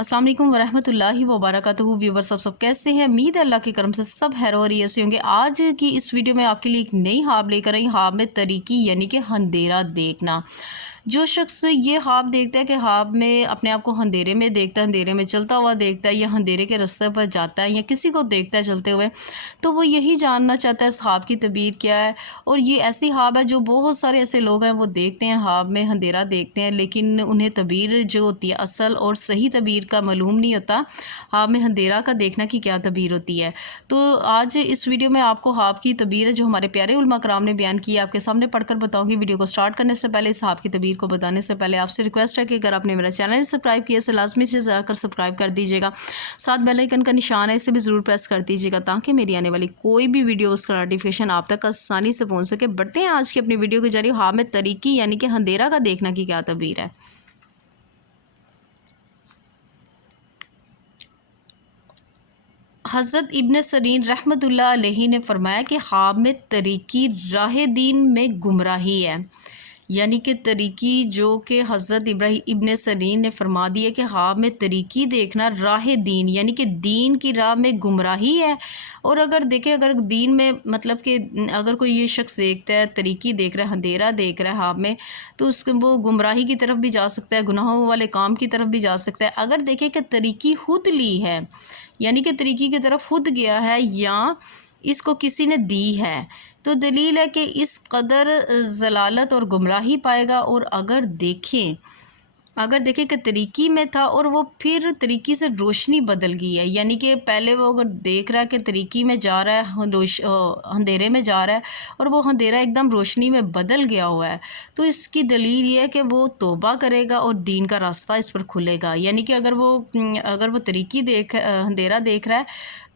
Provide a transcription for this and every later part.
अस्सलाम वालेकुम वरहमतुल्लाहि वबरकातुहू। व्यूअर्स सब कैसे हैं? उम्मीद है अल्लाह के करम से सब खैर और से होंगे। आज की इस वीडियो में आपके लिए एक नई ख्वाब लेकर आई, ख्वाब में तरीकी यानी कि अंधेरा देखना। जो शख्स ये ख्वाब देखता है कि ख्वाब में अपने आप को अंधेरे में देखता है, अंधेरे में चलता हुआ देखता है या अंधेरे के रास्ते पर जाता है या किसी को देखता है चलते हुए, तो वो यही जानना चाहता है इस ख्वाब की तबीर क्या है। और ये ऐसी ख्वाब है जो बहुत सारे ऐसे लोग हैं वो देखते हैं, ख्वाब में अंधेरा देखते हैं, लेकिन उन्हें तबीर जो होती है असल और सही तबीर का मालूम नहीं होता ख्वाब में अंधेरा का देखना की क्या तबीर होती है। तो आज इस वीडियो में आपको ख्वाब की तबीर है जो हमारे प्यारे उलमा कराम ने बयान की है आपके सामने पढ़कर बताऊंगी। वीडियो को स्टार्ट करने से पहले इस ख्वाब की तबीर को बताने से पहले आपसे रिक्वेस्ट है कि अगर आपने मेरा चैनल सब्सक्राइब किया तो लाजमी से जाकर सब्सक्राइब कर दीजिएगा, साथ बेल आइकन का निशान है इसे भी ज़रूर प्रेस कर दीजिएगा ताकि मेरी आने वाली कोई भी वीडियो उसका नोटिफिकेशन आप तक आसानी से पहुंच सके। बढ़ते हैं आज की अपनी वीडियो के जरिए ख्वाब में तरीकी यानी कि अंधेरा का देखना की क्या तबीर है। हज़रत इब्न सिरीन रहमतुल्लाह अलैहि ने फरमाया कि ख्वाब में तरीकी राह दीन में गुमराही है, यानी कि तरीकी जो कि हज़रत इब्न सिरीन ने फरमा दी है कि ख्वाब में तरीकी देखना राह दीन यानी कि दीन की राह में गुमराही है। और अगर देखें, अगर दीन में मतलब कि अगर कोई ये शख्स देखता है तरीकी देख रहा है, अंधेरा देख रहा है ख्वाब में, तो उसको वो गुमराही की तरफ भी जा सकता है, गुनाहों वाले काम की तरफ भी जा सकता है। अगर देखें कि तरीकी खुद ली है यानी कि तरीकी की तरफ खुद गया है या इसको किसी ने दी है, तो दलील है कि इस कदर ज़लालत और गुमराही पाएगा। और अगर देखें कि तरीकी में था और वो फिर तरीकी से रोशनी बदल गई है, यानी कि पहले वो अगर देख रहा है कि तरीकी में जा रहा है, अंधेरे में जा रहा है और वो अंधेरा एकदम रोशनी में बदल गया हुआ है, तो इसकी दलील ये है कि वो तौबा करेगा और दीन का रास्ता इस पर खुलेगा। यानी कि अगर वो तरीकी अंधेरा देख रहा है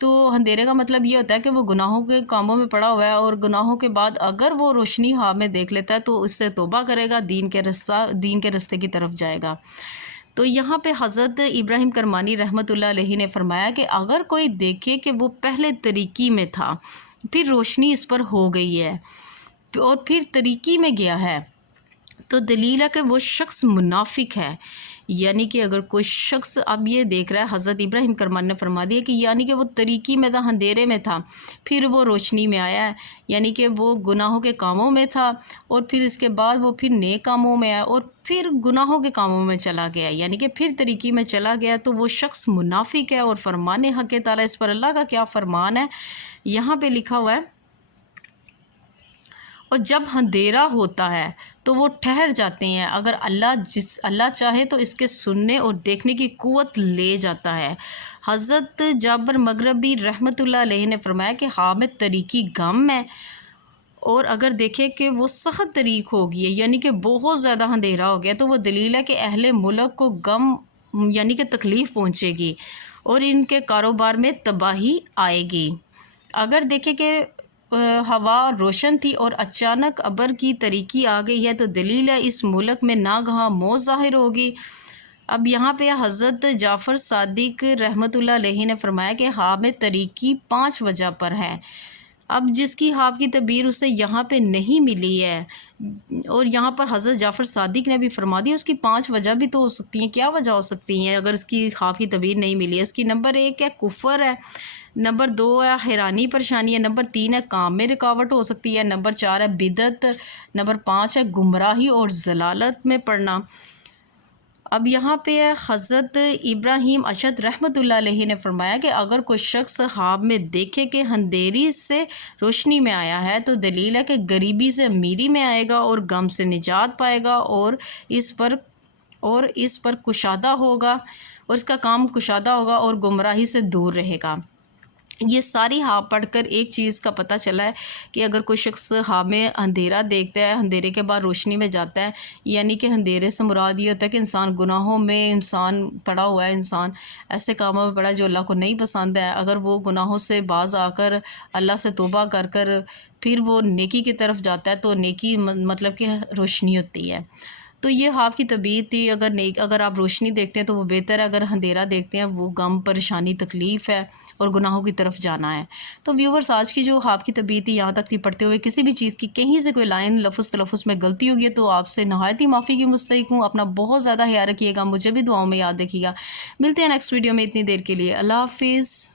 तो अंधेरे का मतलब ये होता है कि वो गुनाहों के कामों में पड़ा हुआ है, और गुनाहों के बाद अगर वो रोशनी ख्वाब में देख लेता है तो इससे तौबा करेगा, दीन के रास्ते की तरफ जाएगा। तो यहाँ पे हज़रत इब्राहिम करमानी रहमतुल्लाह अलैहि ने फरमाया कि अगर कोई देखे कि वो पहले तरीकी में था, फिर रोशनी इस पर हो गई है और फिर तरीकी में गया है, तो दलील है कि वो शख्स मुनाफिक है। यानी कि अगर कोई शख्स अब ये देख रहा है, हज़रत इब्राहिम करमान ने फरमा दिया कि यानी कि वो तरीकी में था, अंधेरे में था, फिर वो रोशनी में आया है, यानी कि वो गुनाहों के कामों में था और फिर इसके बाद वो फिर नेक कामों में आया और फिर गुनाहों के कामों में चला गया, यानी कि फिर तरीकी में चला गया, तो वो शख्स मुनाफिक है। और फरमान हक़ ताला इस पर अल्लाह का क्या फरमान है, यहाँ पर लिखा हुआ है, और जब अंधेरा होता है तो वो ठहर जाते हैं, अगर अल्लाह चाहे तो इसके सुनने और देखने की कुव्वत ले जाता है। हज़रत जाबर मगरबी रहमतुल्लाह अलैहि ने फरमाया कि ख्वाब में तरीकी गम है, और अगर देखें कि वो सख्त तरीक हो गई है यानी कि बहुत ज़्यादा अंधेरा हो गया, तो वो दलील है कि अहले मुल्क को गम यानी कि तकलीफ़ पहुँचेगी और इनके कारोबार में तबाही आएगी। अगर देखें कि हवा रोशन थी और अचानक अबर की तरीकी आ गई है, तो दलील है इस मुल्क में नागहा मौत ज़ाहिर होगी। अब यहाँ पे हज़रत जाफ़र सादिक रहमतुल्लाह अलैहि ने फरमाया कि ख्वाब में तरीकी 5 वजह पर है। अब जिसकी ख्वाब की तबीर उसे यहाँ पे नहीं मिली है, और यहाँ पर हज़रत जाफ़र सादिक ने भी फरमा दिया उसकी 5 वजह भी तो हो सकती हैं। क्या वजह हो सकती हैं अगर इसकी ख्वाब की तबीर नहीं मिली है? इसकी नंबर 1 है कुफ़र है, नंबर 2 है हैरानी परेशानी है, नंबर 3 है काम में रुकावट हो सकती है, नंबर 4 है बिदत, नंबर 5 है गुमराही और ज़लालत में पड़ना। अब यहाँ पे हज़रत इब्राहिम अशद रहमतुल्लाह अलैहि ने फरमाया कि अगर कोई शख्स ख्वाब में देखे कि अंधेरी से रोशनी में आया है, तो दलील है कि गरीबी से अमीरी में आएगा और गम से निजात पाएगा और इस पर कुशादा होगा और इसका काम कुशादा होगा और गुमराही से दूर रहेगा। ये सारी ख्वाब पढ़कर एक चीज़ का पता चला है कि अगर कोई शख्स ख्वाब में अंधेरा देखता है, अंधेरे के बाद रोशनी में जाता है, यानी कि अंधेरे से मुराद ये होता है कि इंसान गुनाहों में इंसान पड़ा हुआ है, इंसान ऐसे कामों में पड़ा है जो अल्लाह को नहीं पसंद है। अगर वो गुनाहों से बाज आकर अल्लाह से तौबा कर कर फिर वो नेकी की तरफ जाता है, तो नेकी मतलब कि रोशनी होती है। تو یہ آپ کی طبیعت تھی، اگر آپ روشنی دیکھتے ہیں تو وہ بہتر ہے، اگر اندھیرا دیکھتے ہیں وہ غم، پریشانی، تکلیف ہے اور گناہوں کی طرف جانا ہے۔ تو ویورز آج کی جو آپ کی طبیعت تھی یہاں تک تھی، پڑھتے ہوئے کسی بھی چیز کی کہیں سے کوئی لائن لفظ تلفظ میں غلطی ہوگی تو آپ سے نہایت ہی معافی کی مستحق ہوں۔ اپنا بہت زیادہ خیال رکھیے گا، مجھے بھی دعاؤں میں یاد رکھیے گا۔ ملتے ہیں نیکسٹ ویڈیو میں، اتنی دیر کے لیے اللہ حافظ۔